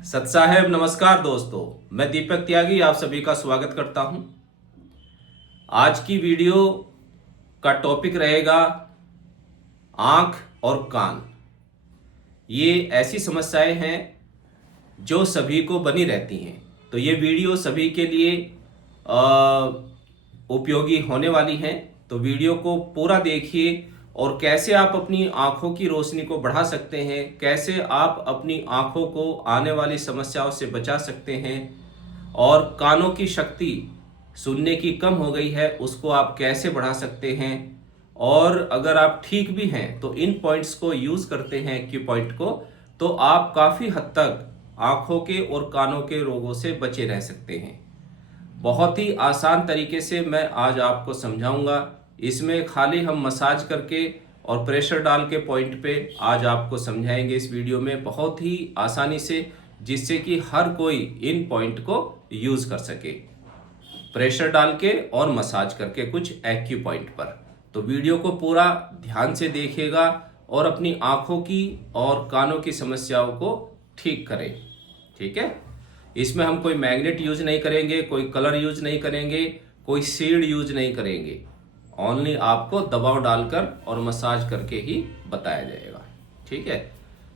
सत साहेब नमस्कार दोस्तों, मैं दीपक त्यागी आप सभी का स्वागत करता हूं। आज की वीडियो का टॉपिक रहेगा आंख और कान। ये ऐसी समस्याएं हैं जो सभी को बनी रहती हैं, तो ये वीडियो सभी के लिए उपयोगी होने वाली हैं। तो वीडियो को पूरा देखिए और कैसे आप अपनी आंखों की रोशनी को बढ़ा सकते हैं, कैसे आप अपनी आंखों को आने वाली समस्याओं से बचा सकते हैं, और कानों की शक्ति सुनने की कम हो गई है उसको आप कैसे बढ़ा सकते हैं। और अगर आप ठीक भी हैं तो इन पॉइंट्स को यूज करते हैं क्यू पॉइंट को, तो आप काफी हद तक आंखों के और कानों के रोगों से बचे रह सकते हैं। बहुत ही आसान तरीके से मैं आज आपको समझाऊंगा। इसमें खाली हम मसाज करके और प्रेशर डाल के पॉइंट पे आज आपको समझाएंगे इस वीडियो में बहुत ही आसानी से, जिससे कि हर कोई इन पॉइंट को यूज कर सके, प्रेशर डाल के और मसाज करके कुछ एक्यू पॉइंट पर। तो वीडियो को पूरा ध्यान से देखिएगा और अपनी आंखों की और कानों की समस्याओं को ठीक करें। ठीक है, इसमें हम कोई मैग्नेट यूज नहीं करेंगे, कोई कलर यूज नहीं करेंगे, कोई सीड यूज नहीं करेंगे। ओनली आपको दबाव डालकर और मसाज करके ही बताया जाएगा। ठीक है,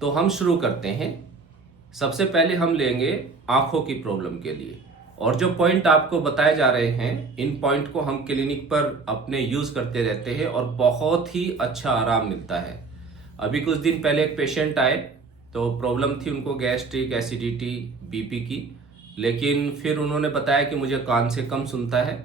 तो हम शुरू करते हैं। सबसे पहले हम लेंगे आंखों की प्रॉब्लम के लिए, और जो पॉइंट आपको बताए जा रहे हैं इन पॉइंट को हम क्लिनिक पर अपने यूज करते रहते हैं और बहुत ही अच्छा आराम मिलता है। अभी कुछ दिन पहले एक पेशेंट आए, तो प्रॉब्लम थी उनको गैस्ट्रिक, एसिडिटी, बीपी की, लेकिन फिर उन्होंने बताया कि मुझे कान से कम सुनता है।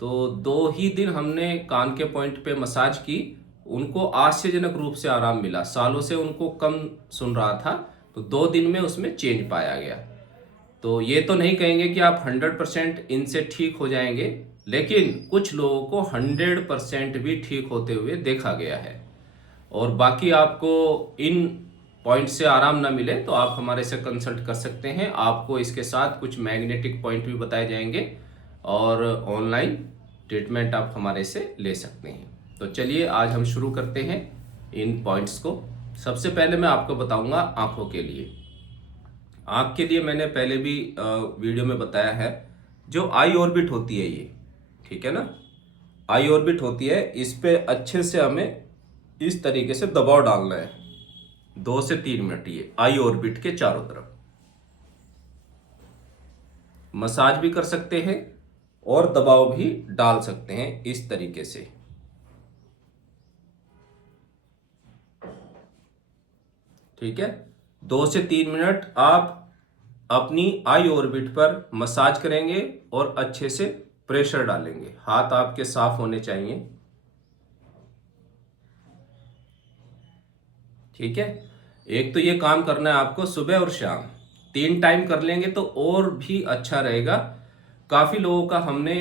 तो 2 ही दिन हमने कान के पॉइंट पे मसाज की, उनको आश्चर्यजनक रूप से आराम मिला। सालों से उनको कम सुन रहा था, तो 2 दिन में उसमें चेंज पाया गया। तो ये तो नहीं कहेंगे कि आप 100% इनसे ठीक हो जाएंगे, लेकिन कुछ लोगों को 100% भी ठीक होते हुए देखा गया है। और बाकी आपको इन पॉइंट से आराम ना मिले तो आप हमारे से कंसल्ट कर सकते हैं। आपको इसके साथ कुछ मैग्नेटिक पॉइंट भी बताए जाएंगे और ऑनलाइन ट्रीटमेंट आप हमारे से ले सकते हैं। तो चलिए आज हम शुरू करते हैं इन पॉइंट्स को। सबसे पहले मैं आपको बताऊंगा आंखों के लिए। आंख के लिए मैंने पहले भी वीडियो में बताया है, जो आई ऑर्बिट होती है ये, ठीक है ना, आई ऑर्बिट होती है, इस पे अच्छे से हमें इस तरीके से दबाव डालना है 2 से 3 मिनट। ये आई ऑर्बिट के चारों तरफ मसाज भी कर सकते हैं और दबाव भी डाल सकते हैं इस तरीके से। ठीक है, 2 से 3 मिनट आप अपनी आई ऑर्बिट पर मसाज करेंगे और अच्छे से प्रेशर डालेंगे। हाथ आपके साफ होने चाहिए। ठीक है, एक तो ये काम करना है आपको सुबह और शाम, 3 टाइम कर लेंगे तो और भी अच्छा रहेगा। काफी लोगों का हमने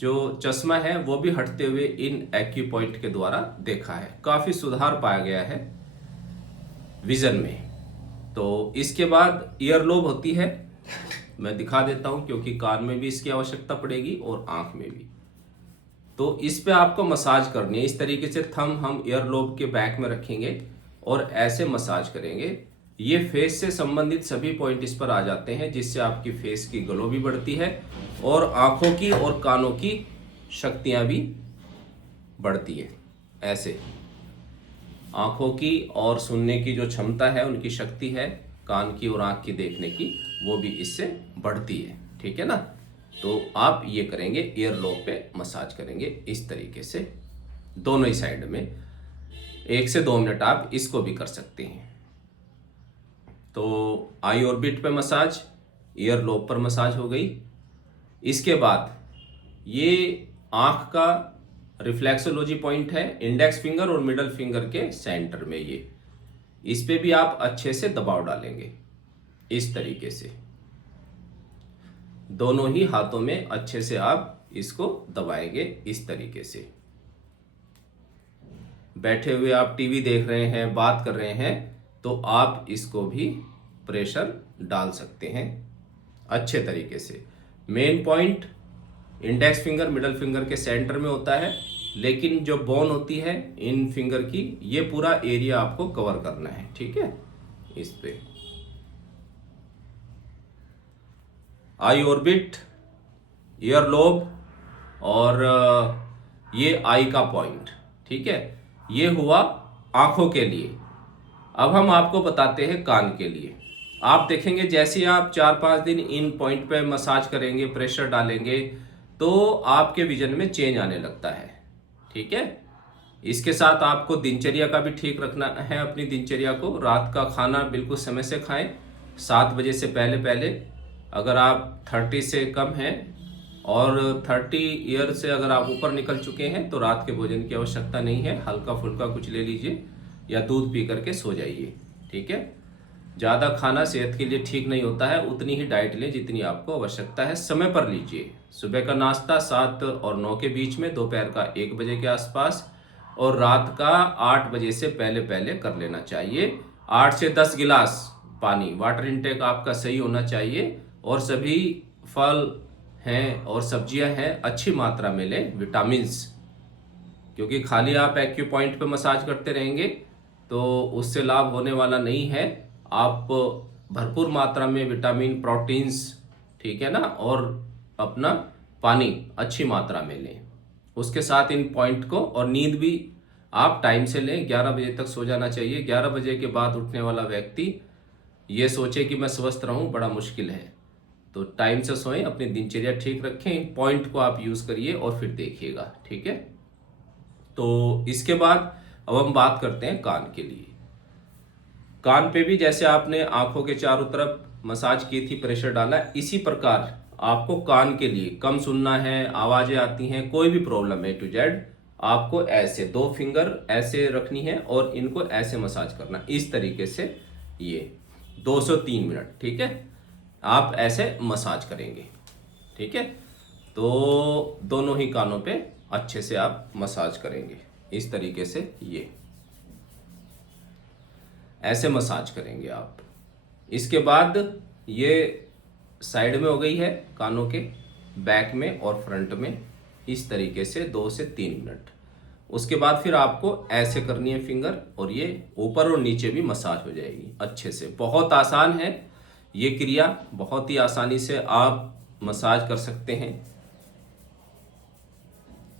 जो चश्मा है वो भी हटते हुए इन एक्यू पॉइंट के द्वारा देखा है, काफी सुधार पाया गया है विजन में। तो इसके बाद ईयरलोब होती है, मैं दिखा देता हूं क्योंकि कान में भी इसकी आवश्यकता पड़ेगी और आंख में भी। तो इस पे आपको मसाज करनी है। इस तरीके से थंब हम ईयरलोब के बैक में रखेंगे और ऐसे मसाज करेंगे। ये फेस से संबंधित सभी पॉइंट इस पर आ जाते हैं, जिससे आपकी फेस की ग्लो भी बढ़ती है और आंखों की और कानों की शक्तियां भी बढ़ती है। ऐसे आंखों की और सुनने की जो क्षमता है, उनकी शक्ति है, कान की और आंख की देखने की, वो भी इससे बढ़ती है। ठीक है ना, तो आप ये करेंगे, ईयरलोब पे मसाज करेंगे इस तरीके से दोनों ही साइड में। 1 से 2 मिनट आप इसको भी कर सकते हैं। तो आई ऑर्बिट पे मसाज, ईयरलोब पर मसाज हो गई। इसके बाद ये आंख का रिफ्लेक्सोलॉजी पॉइंट है, इंडेक्स फिंगर और मिडल फिंगर के सेंटर में। ये इस पे भी आप अच्छे से दबाव डालेंगे इस तरीके से, दोनों ही हाथों में अच्छे से आप इसको दबाएंगे इस तरीके से। बैठे हुए आप टीवी देख रहे हैं, बात कर रहे हैं, तो आप इसको भी प्रेशर डाल सकते हैं अच्छे तरीके से। Main point index finger middle finger के सेंटर में होता है, लेकिन जो बोन होती है इन फिंगर की, ये पूरा एरिया आपको कवर करना है। ठीक है, इस पे आई ऑर्बिट, ईयर लोब और ये आई का पॉइंट। ठीक है, ये हुआ आंखों के लिए। अब हम आपको बताते हैं कान के लिए। आप देखेंगे जैसे ही आप 4-5 दिन इन पॉइंट पे मसाज करेंगे, प्रेशर डालेंगे, तो आपके विजन में चेंज आने लगता है। ठीक है, इसके साथ आपको दिनचर्या का भी ठीक रखना है। अपनी दिनचर्या को, रात का खाना बिल्कुल समय से खाएं, 7 बजे से पहले पहले। अगर आप 30 से कम हैं और 30 ईयर से अगर आप ऊपर निकल चुके हैं तो रात के भोजन की आवश्यकता नहीं है। हल्का फुल्का कुछ ले लीजिए या दूध पी करके सो जाइए। ठीक है, ज़्यादा खाना सेहत के लिए ठीक नहीं होता है, उतनी ही डाइट लें जितनी आपको आवश्यकता है। समय पर लीजिए। सुबह का नाश्ता 7 और 9 के बीच में, दोपहर का 1 बजे के आसपास और रात का 8 बजे से पहले पहले कर लेना चाहिए। 8 से 10 गिलास पानी, वाटर इनटेक आपका सही होना चाहिए। और सभी फल हैं और सब्जियां हैं अच्छी मात्रा में लें, विटामिन्स, क्योंकि खाली आप एक्यू पॉइंट पे मसाज करते रहेंगे तो उससे लाभ होने वाला नहीं है। आप भरपूर मात्रा में विटामिन, प्रोटीन्स, ठीक है ना, और अपना पानी अच्छी मात्रा में लें। उसके साथ इन पॉइंट को, और नींद भी आप टाइम से लें। 11 बजे तक सो जाना चाहिए। 11 बजे के बाद उठने वाला व्यक्ति ये सोचे कि मैं स्वस्थ रहूं, बड़ा मुश्किल है। तो टाइम से सोएं, अपनी दिनचर्या ठीक रखें। इन पॉइंट को आप यूज़ करिए और फिर देखिएगा। ठीक है, तो इसके बाद अब हम बात करते हैं कान के लिए। कान पे भी जैसे आपने आंखों के चारों तरफ मसाज की थी, प्रेशर डाला, इसी प्रकार आपको कान के लिए, कम सुनना है, आवाजें आती हैं, कोई भी प्रॉब्लम है टू जेड, आपको ऐसे 2 फिंगर ऐसे रखनी है और इनको ऐसे मसाज करना, इस तरीके से। ये 2 से 3 मिनट, ठीक है, आप ऐसे मसाज करेंगे। ठीक है, तो दोनों ही कानों पे अच्छे से आप मसाज करेंगे, इस तरीके से ये ऐसे मसाज करेंगे आप। इसके बाद ये साइड में हो गई है, कानों के बैक में और फ्रंट में, इस तरीके से 2 से 3 मिनट। उसके बाद फिर आपको ऐसे करनी है फिंगर, और ये ऊपर और नीचे भी मसाज हो जाएगी अच्छे से। बहुत आसान है ये क्रिया, बहुत ही आसानी से आप मसाज कर सकते हैं।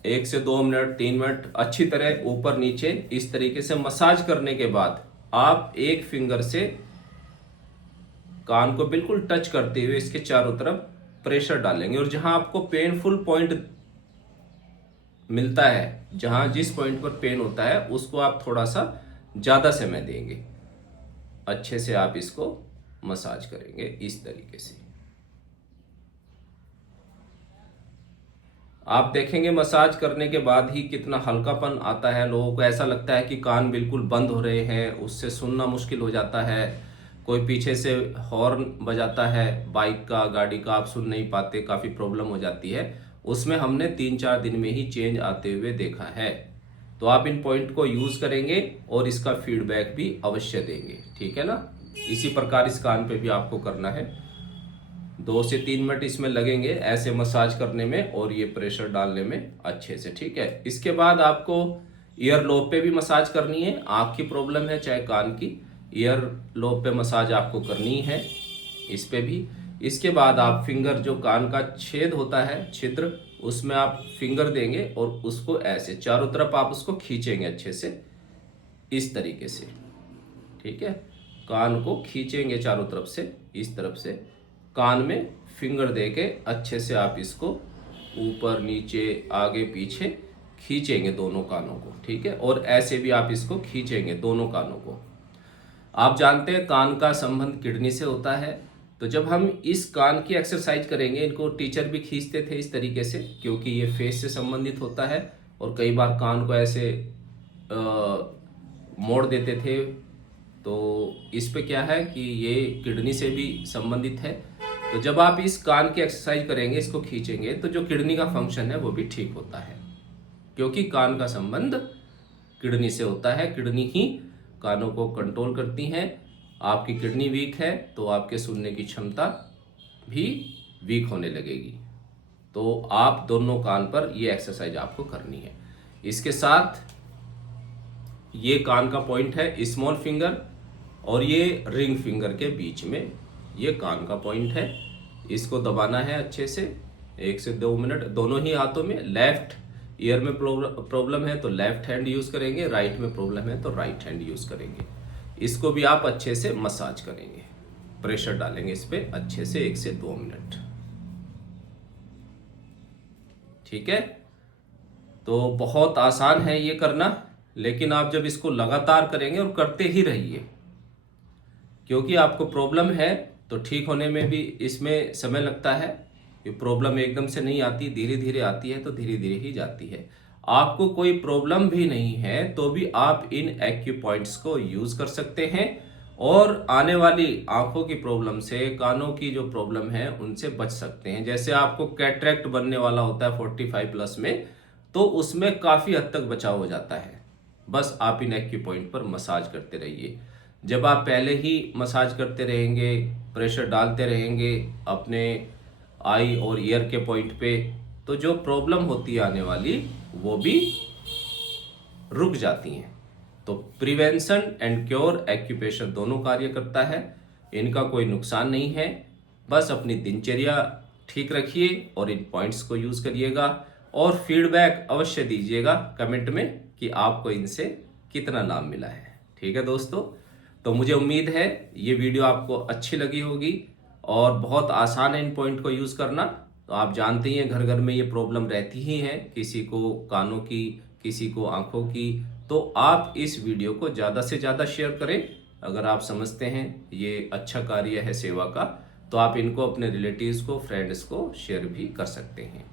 1 से 2 मिनट, 3 मिनट अच्छी तरह ऊपर नीचे इस तरीके से मसाज करने के बाद आप एक फिंगर से कान को बिल्कुल टच करते हुए इसके चारों तरफ प्रेशर डालेंगे। और जहां आपको पेनफुल पॉइंट मिलता है, जहां जिस पॉइंट पर पेन होता है, उसको आप थोड़ा सा ज़्यादा समय देंगे। अच्छे से आप इसको मसाज करेंगे इस तरीके से। आप देखेंगे मसाज करने के बाद ही कितना हल्कापन आता है। लोगों को ऐसा लगता है कि कान बिल्कुल बंद हो रहे हैं, उससे सुनना मुश्किल हो जाता है। कोई पीछे से हॉर्न बजाता है बाइक का, गाड़ी का, आप सुन नहीं पाते, काफ़ी प्रॉब्लम हो जाती है। उसमें हमने 3-4 दिन में ही चेंज आते हुए देखा है। तो आप इन पॉइंट को यूज़ करेंगे और इसका फीडबैक भी अवश्य देंगे। ठीक है ना, इसी प्रकार इस कान पे भी आपको करना है। 2 से 3 मिनट इसमें लगेंगे ऐसे मसाज करने में और ये प्रेशर डालने में अच्छे से। ठीक है, इसके बाद आपको ईयर लोब पे भी मसाज करनी है। आँख की प्रॉब्लम है चाहे कान की, ईयर लोब पे मसाज आपको करनी है, इस पे भी। इसके बाद आप फिंगर, जो कान का छेद होता है, छिद्र, उसमें आप फिंगर देंगे और उसको ऐसे चारों तरफ आप उसको खींचेंगे अच्छे से, इस तरीके से। ठीक है, कान को खींचेंगे चारों तरफ से, इस तरफ से कान में फिंगर देके अच्छे से आप इसको ऊपर नीचे आगे पीछे खींचेंगे दोनों कानों को। ठीक है, और ऐसे भी आप इसको खींचेंगे दोनों कानों को। आप जानते हैं कान का संबंध किडनी से होता है। तो जब हम इस कान की एक्सरसाइज करेंगे, इनको टीचर भी खींचते थे इस तरीके से, क्योंकि ये फेस से संबंधित होता है। और कई बार कान को ऐसे मोड़ देते थे। तो इस पे क्या है कि ये किडनी से भी संबंधित है। तो जब आप इस कान की एक्सरसाइज करेंगे, इसको खींचेंगे, तो जो किडनी का फंक्शन है वो भी ठीक होता है, क्योंकि कान का संबंध किडनी से होता है। किडनी ही कानों को कंट्रोल करती हैं। आपकी किडनी वीक है तो आपके सुनने की क्षमता भी वीक होने लगेगी। तो आप दोनों कान पर ये एक्सरसाइज आपको करनी है। इसके साथ ये कान का पॉइंट है स्मॉल फिंगर, और ये रिंग फिंगर के बीच में ये कान का पॉइंट है। इसको दबाना है अच्छे से 1 से 2 मिनट दोनों ही हाथों में। लेफ्ट ईयर में प्रॉब्लम है तो लेफ्ट हैंड यूज करेंगे, राइट में प्रॉब्लम है तो राइट हैंड यूज करेंगे। इसको भी आप अच्छे से मसाज करेंगे, प्रेशर डालेंगे इस पे अच्छे से 1 से 2 मिनट। ठीक है, तो बहुत आसान है ये करना, लेकिन आप जब इसको लगातार करेंगे और करते ही रहिए, क्योंकि आपको प्रॉब्लम है तो ठीक होने में भी इसमें समय लगता है। ये प्रॉब्लम एकदम से नहीं आती, धीरे धीरे आती है, तो धीरे धीरे ही जाती है। आपको कोई प्रॉब्लम भी नहीं है तो भी आप इन एक्यूपॉइंट्स को यूज कर सकते हैं और आने वाली आंखों की प्रॉब्लम से, कानों की जो प्रॉब्लम है उनसे बच सकते हैं। जैसे आपको कैटरेक्ट बनने वाला होता है 45 प्लस में, तो उसमें काफी हद तक बचाव हो जाता है। बस आप इन एक्यूपॉइंट पर मसाज करते रहिए। जब आप पहले ही मसाज करते रहेंगे, प्रेशर डालते रहेंगे अपने आई और ईयर के पॉइंट पे, तो जो प्रॉब्लम होती है आने वाली वो भी रुक जाती हैं। तो प्रिवेंशन एंड क्योर एक्यूप्रेशर दोनों कार्य करता है, इनका कोई नुकसान नहीं है। बस अपनी दिनचर्या ठीक रखिए और इन पॉइंट्स को यूज करिएगा और फीडबैक अवश्य दीजिएगा कमेंट में कि आपको इनसे कितना लाभ मिला है। ठीक है दोस्तों, तो मुझे उम्मीद है ये वीडियो आपको अच्छी लगी होगी और बहुत आसान है इन पॉइंट को यूज़ करना। तो आप जानते ही हैं घर घर में ये प्रॉब्लम रहती ही है, किसी को कानों की, किसी को आंखों की। तो आप इस वीडियो को ज़्यादा से ज़्यादा शेयर करें। अगर आप समझते हैं ये अच्छा कार्य है सेवा का, तो आप इनको अपने रिलेटिव्स को, फ्रेंड्स को शेयर भी कर सकते हैं।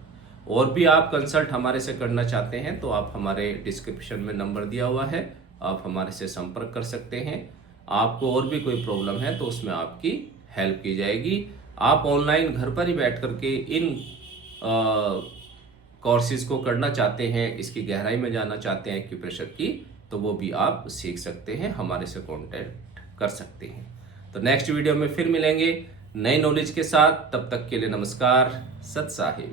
और भी आप कंसल्ट हमारे से करना चाहते हैं तो आप हमारे डिस्क्रिप्शन में नंबर दिया हुआ है, आप हमारे से संपर्क कर सकते हैं। आपको और भी कोई प्रॉब्लम है तो उसमें आपकी हेल्प की जाएगी। आप ऑनलाइन घर पर ही बैठ करके इन कोर्सेज को करना चाहते हैं, इसकी गहराई में जाना चाहते हैं एक्यूप्रेशर की, तो वो भी आप सीख सकते हैं, हमारे से कांटेक्ट कर सकते हैं। तो नेक्स्ट वीडियो में फिर मिलेंगे नई नॉलेज के साथ। तब तक के लिए नमस्कार, सत साहिब।